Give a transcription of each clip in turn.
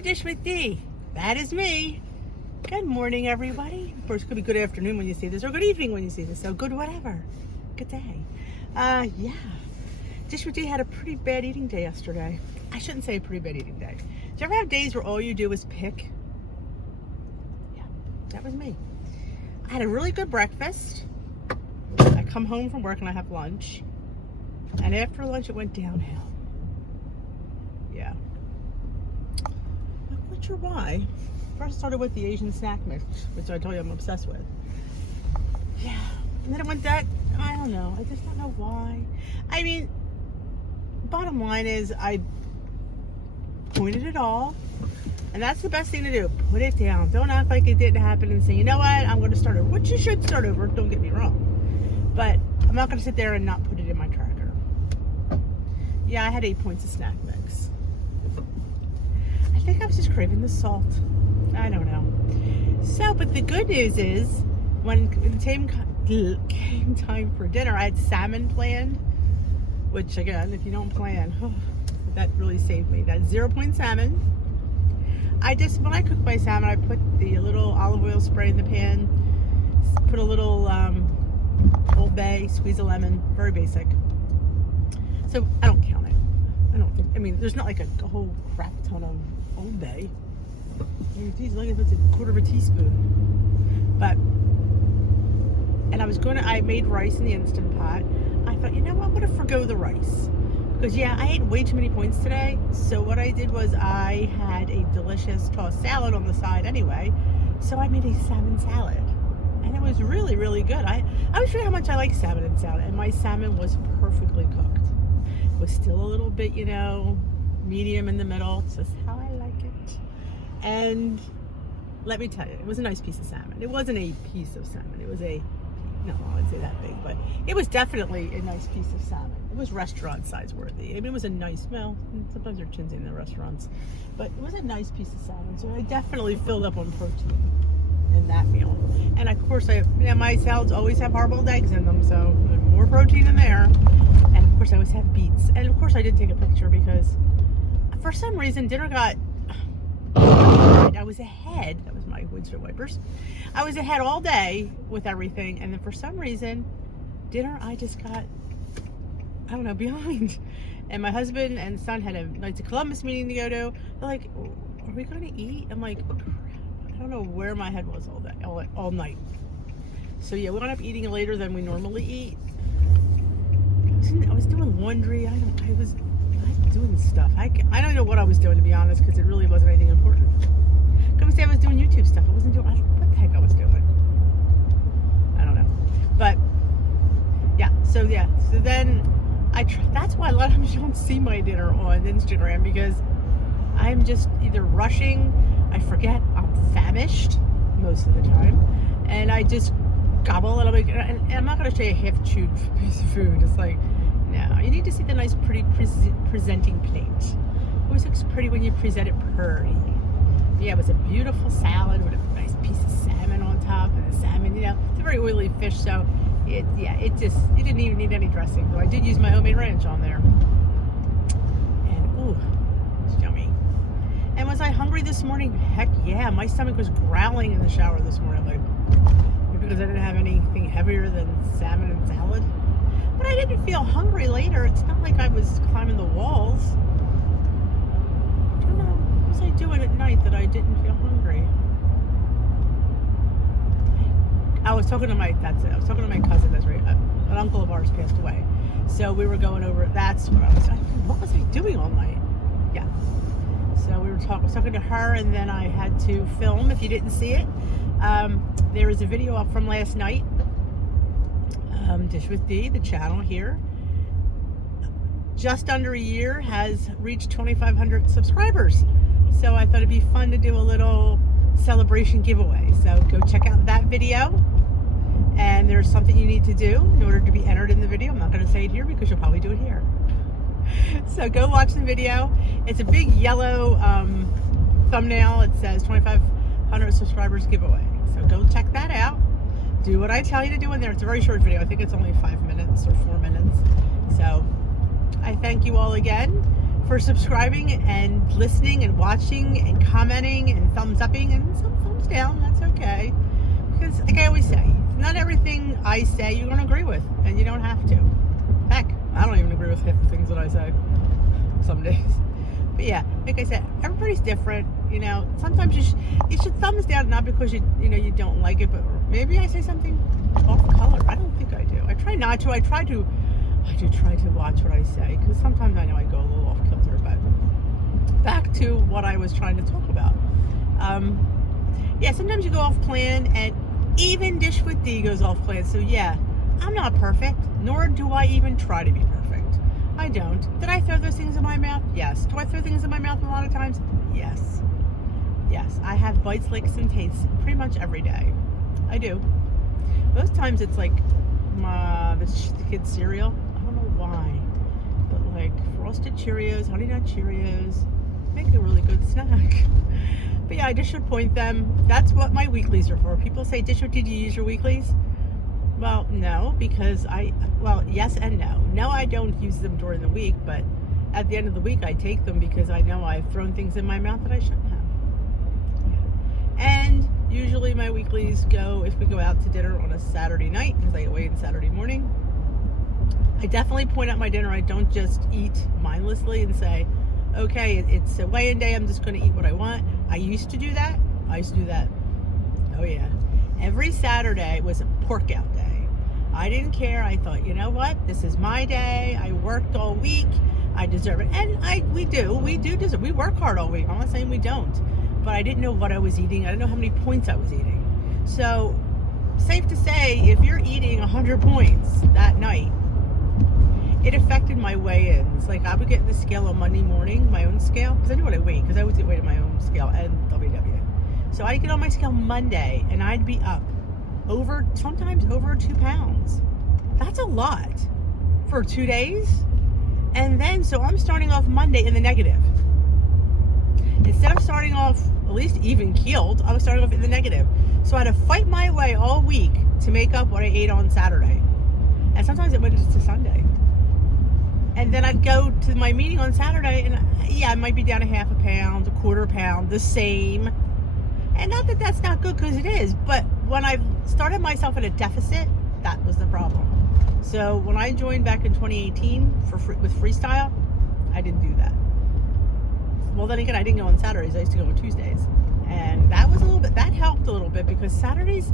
to Dish with D. That is me. Good morning, everybody. Of course, it could be good afternoon when you see this, or good evening when you see this, so good whatever. Good day. Yeah. Dish with D had a pretty bad eating day yesterday. I shouldn't say a pretty bad eating day. Do you ever have days where all you do is pick? Yeah, that was me. I had a really good breakfast. I come home from work and I have lunch. And after lunch, it went downhill. Yeah. I'm not sure why. First started with the Asian snack mix, which I told you I'm obsessed with. Yeah. And then it went that, I don't know. I just don't know why. I mean, bottom line is I pointed it all. And that's the best thing to do. Put it down. Don't act like it didn't happen and say, you know what, I'm going to start over. Which you should start over, don't get me wrong. But I'm not going to sit there and not put it in my tracker. Yeah, I had 8 points of snack mix. I think I was just craving the salt. I don't know. So, but the good news is, when it came time for dinner, I had salmon planned. Which, again, if you don't plan, that really saved me. That 0 point salmon. When I cook my salmon, I put the little olive oil spray in the pan, put a little Old Bay, squeeze a lemon, very basic. So I don't count it. I mean, there's not like a whole crap ton of Old Bay. I mean, geez, look at that's a quarter of a teaspoon. But, and I made rice in the Instant Pot. I thought, you know what, I'm going to forgo the rice. Because, yeah, I ate way too many points today. So what I did was I had a delicious tossed salad on the side anyway. So I made a salmon salad. And it was really, really good. I was sure how much I like salmon and salad. And my salmon was perfectly cooked. It was still a little bit, medium in the middle. It's just how I like it. And let me tell you, it was a nice piece of salmon. It wasn't a piece of salmon. It was no, I wouldn't say that big, but it was definitely a nice piece of salmon. It was restaurant size worthy. I mean, it was a nice meal. Sometimes they're chintzy in the restaurants, but it was a nice piece of salmon. So I definitely filled up on protein in that meal. And of course, my salads always have hard-boiled eggs in them, so more protein in there. And of course, I always have beets. And of course, I did take a picture because for some reason, dinner got. I was ahead. That was my windshield wipers. I was ahead all day with everything, and then for some reason, dinner I just got, I don't know, behind. And my husband and son had a Knights of Columbus meeting to go to. They're like, "Are we going to eat?" I'm like, I don't know where my head was all night. So yeah, we wound up eating later than we normally eat. I was doing laundry. I was doing stuff. I don't know what I was doing, to be honest, because it really wasn't anything important. Couldn't say I was doing YouTube stuff. I wasn't doing, I don't know what the heck I was doing. I don't know. But, yeah. So then that's why a lot of times you don't see my dinner on Instagram, because I'm just either rushing, I forget, I'm famished most of the time, and I just gobble a little bit, and I'm not going to show you a half-chewed piece of food. It's like, no, you need to see the nice, pretty presenting plate. It always looks pretty when you present it pretty. Yeah, it was a beautiful salad with a nice piece of salmon on top, and the salmon, it's a very oily fish, so it didn't even need any dressing. Though I did use my homemade ranch on there. And ooh, it's yummy. And was I hungry this morning? Heck yeah, my stomach was growling in the shower this morning, like, maybe because I didn't have anything heavier than salmon and salad. But I didn't feel hungry later. It's not like I was climbing the walls. I don't know. What was I doing at night that I didn't feel hungry? I was talking to my cousin. That's right. An uncle of ours passed away. So we were going over. That's what I was doing. What was I doing all night? Yeah. So we were talking to her, and then I had to film. If you didn't see it, there is a video up from last night. Dish with D, the channel here, just under a year, has reached 2,500 subscribers. So I thought it'd be fun to do a little celebration giveaway. So go check out that video. And there's something you need to do in order to be entered in the video. I'm not going to say it here because you'll probably do it here. So go watch the video. It's a big yellow thumbnail. It says 2,500 subscribers giveaway. So go check that out. Do what I tell you to do in there. It's a very short video. I think it's only 5 minutes or 4 minutes. So I thank you all again for subscribing and listening and watching and commenting and thumbs upping and some thumbs down. That's okay. Because, like I always say, not everything I say you're going to agree with, and you don't have to. Heck, I don't even agree with half the things that I say some days. But yeah, like I said, everybody's different. Sometimes you should thumbs down, not because you don't like it, but maybe I say something off color. I don't think I do. I try not to. I do try to watch what I say, because sometimes I know I go a little off kilter. But back to what I was trying to talk about. Yeah, sometimes you go off plan, and even Dish with D goes off plan. So yeah, I'm not perfect, nor do I even try to be perfect. I don't. Did I throw those things in my mouth? Yes. Do I throw things in my mouth a lot of times? Yes. Yes, I have bites, licks, and tastes pretty much every day. I do. Most times it's like the kids' cereal. I don't know why, but like Frosted Cheerios, Honey Nut Cheerios, make a really good snack. But yeah, I just should point them. That's what my weeklies are for. People say, Dish, did you use your weeklies? Well, no, because yes and no. No, I don't use them during the week, but at the end of the week, I take them because I know I've thrown things in my mouth that I shouldn't have. And usually my weeklies go, if we go out to dinner on a Saturday night, because I get weighed Saturday morning, I definitely point out my dinner. I don't just eat mindlessly and say, okay, it's a weigh-in day, I'm just going to eat what I want. I used to do that. Oh yeah. Every Saturday was a pork out day. I didn't care. I thought, you know what? This is my day. I worked all week. I deserve it. And we do deserve. We work hard all week. I'm not saying we don't. But I didn't know what I was eating. I didn't know how many points I was eating. So, safe to say, if you're eating 100 points that night, it affected my weigh-ins. Like, I would get the scale on Monday morning, my own scale, because I knew what I weighed, because I always get weighed on my own scale and WW. So I'd get on my scale Monday, and I'd be up sometimes over 2 pounds. That's a lot for 2 days. And then, so I'm starting off Monday in the negative. Instead of starting off at least even keeled, I was starting off in the negative. So I had to fight my way all week to make up what I ate on Saturday. And sometimes it went to Sunday. And then I'd go to my meeting on Saturday, and yeah, I might be down a half a pound, a quarter pound, the same. And not that that's not good, because it is, but when I started myself at a deficit, that was the problem. So when I joined back in 2018 with freestyle, I didn't do that. Well, then again, I didn't go on Saturdays. I used to go on Tuesdays. And that helped a little bit, because Saturdays,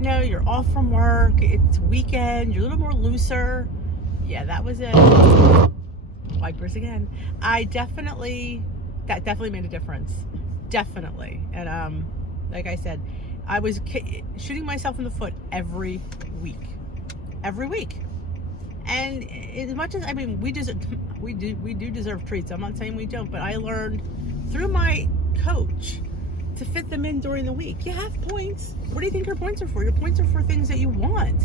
you're off from work, it's weekend, you're a little more looser. Yeah, that was it. Wipers again. That definitely made a difference. Definitely. And like I said, I was shooting myself in the foot every week. And as much as, we do deserve treats. I'm not saying we don't, but I learned through my coach to fit them in during the week. You have points. What do you think your points are for? Your points are for things that you want.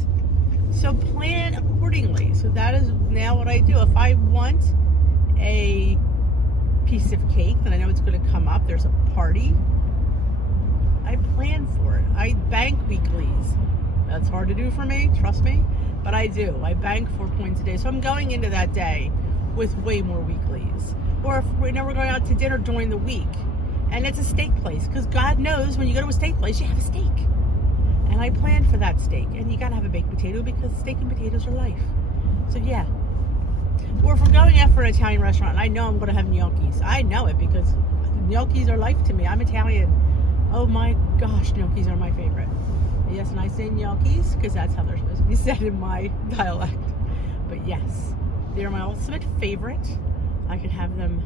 So plan accordingly. So that is now what I do. If I want a piece of cake, then I know it's going to come up. There's a party. I plan for it. I bank weeklies. That's hard to do for me, trust me, but I do. I bank 4 points a day. So I'm going into that day with way more weeklies. Or if we're going out to dinner during the week, and it's a steak place, because God knows when you go to a steak place, you have a steak. And I planned for that steak. And you got to have a baked potato, because steak and potatoes are life. So yeah. Or if we're going out for an Italian restaurant, and I know I'm going to have gnocchis. I know it, because gnocchis are life to me. I'm Italian. Oh my gosh, gnocchis are my favorite. Yes, and I say gnocchis because that's how they're supposed to be said in my dialect. But yes, they're my ultimate favorite. I could have them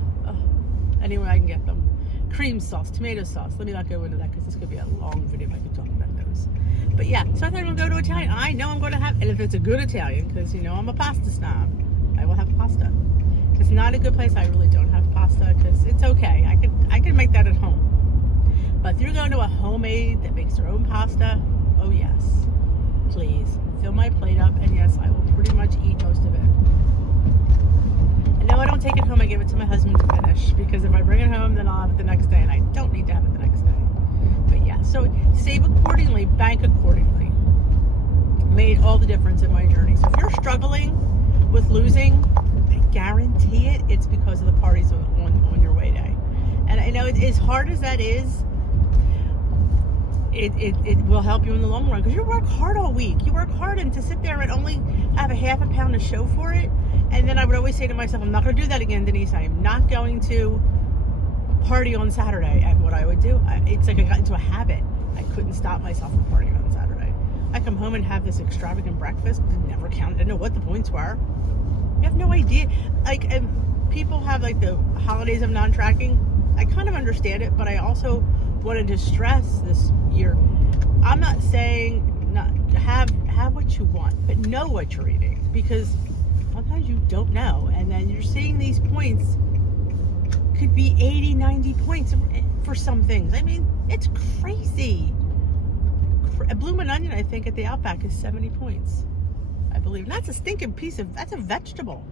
anywhere I can get them. Cream sauce, tomato sauce. Let me not go into that, because this could be a long video if I could talk about those. But yeah, so I thought I'm going to go to Italian. I know I'm going to have, and if it's a good Italian, because I'm a pasta snob, I will have pasta. If it's not a good place, I really don't have pasta, because it's okay. I can make that at home. But if you're going to a homemade that makes their own pasta, oh yes, please fill my plate up, and yes, I will pretty much eat most of it. And no, I don't take it home. I give it to my husband to finish, because if I bring it home, then I'll have it the next day, and I don't need to have it the next day. But yeah, so save accordingly, bank accordingly. Made all the difference in my journey. So if you're struggling with losing, bank. guarantee it, it's because of the parties on your way day. And I know as hard as that is, it will help you in the long run, because you work hard all week. You work hard, and to sit there and only have a half a pound to show for it. And then I would always say to myself, I'm not going to do that again, Denise. I am not going to party on Saturday. And what I would do, it's like I got into a habit. I couldn't stop myself from partying on Saturday. I come home and have this extravagant breakfast. Never counted. I didn't know what the points were. You have no idea. Like, and people have like the holidays of non-tracking. I kind of understand it, but I also wanted to stress this year. I'm not saying not have what you want, but know what you're eating, because sometimes you don't know, and then you're seeing these points could be 80, 90 points for some things. I mean, it's crazy. A bloomin' onion, I think, at the Outback is 70 points, I believe. And that's a stinking that's a vegetable.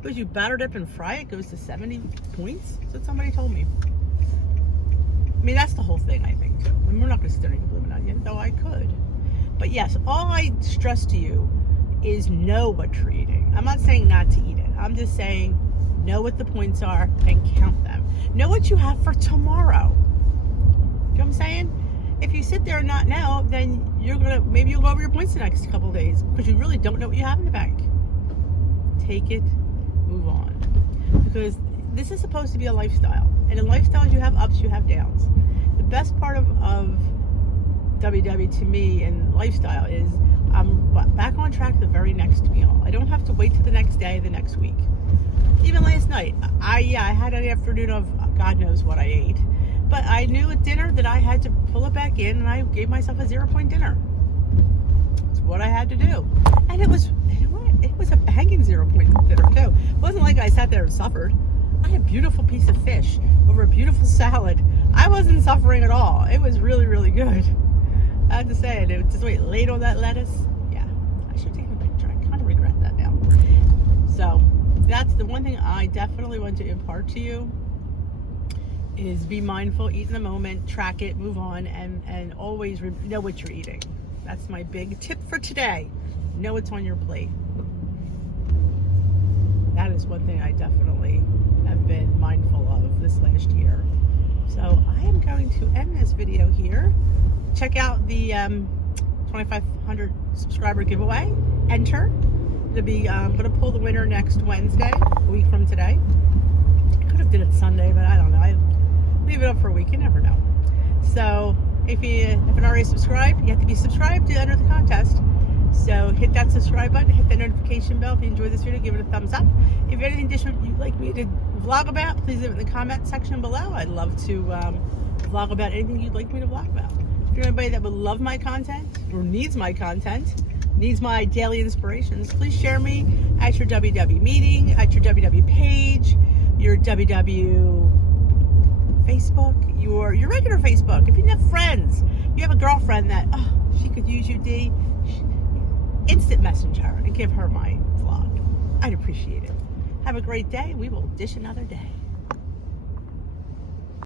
Because you batter it up and fry it, goes to 70 points. That's what somebody told me. I mean, that's the whole thing, I think. And we're not going to sit there and eat a bloomin' onion, though I could. But yes, all I stress to you is know what you're eating. I'm not saying not to eat it. I'm just saying know what the points are and count them. Know what you have for tomorrow. You know what I'm saying? If you sit there and not know, then maybe you'll go over your points the next couple of days, because you really don't know what you have in the bank. Take it, move on. Because this is supposed to be a lifestyle. And in lifestyles, you have ups, you have downs. The best part of WW to me and lifestyle is I'm back on track the very next meal. I don't have to wait till the next day, the next week. Even last night, I had an afternoon of God knows what I ate. But I knew at dinner that I had to pull it back in, and I gave myself a 0-point dinner. It's what I had to do. And it was a banging 0-point dinner too. It wasn't like I sat there and suffered. I had a beautiful piece of fish over a beautiful salad. I wasn't suffering at all. It was really, really good. I have to say it. It was just laid on that lettuce. Yeah, I should take a picture. I kind of regret that now. So that's the one thing I definitely want to impart to you, is be mindful, eat in the moment, track it, move on, and always know what you're eating. That's my big tip for today. Know what's on your plate. That is one thing I definitely have been mindful of this last year. So I am going to end this video here. Check out the 2,500 subscriber giveaway. Enter. I'm going to pull the winner next Wednesday, a week from today. I could have did it Sunday, but I don't know. I leave it up for a week. You never know. So if you haven't already subscribed, you have to be subscribed to enter the contest. So hit that subscribe button, hit the notification bell. If you enjoyed this video, give it a thumbs up. If you have anything different you'd like me to vlog about, please leave it in the comment section below. I'd love to vlog about anything you'd like me to vlog about. If you're anybody that would love my content, or needs my content, needs my daily inspirations, please share me at your WW meeting, at your WW page, your WW Facebook, your regular Facebook. If you have friends, you have a girlfriend that, she could use you, D, instant message her and give her my vlog. I'd appreciate it. Have a great day. We will dish another day.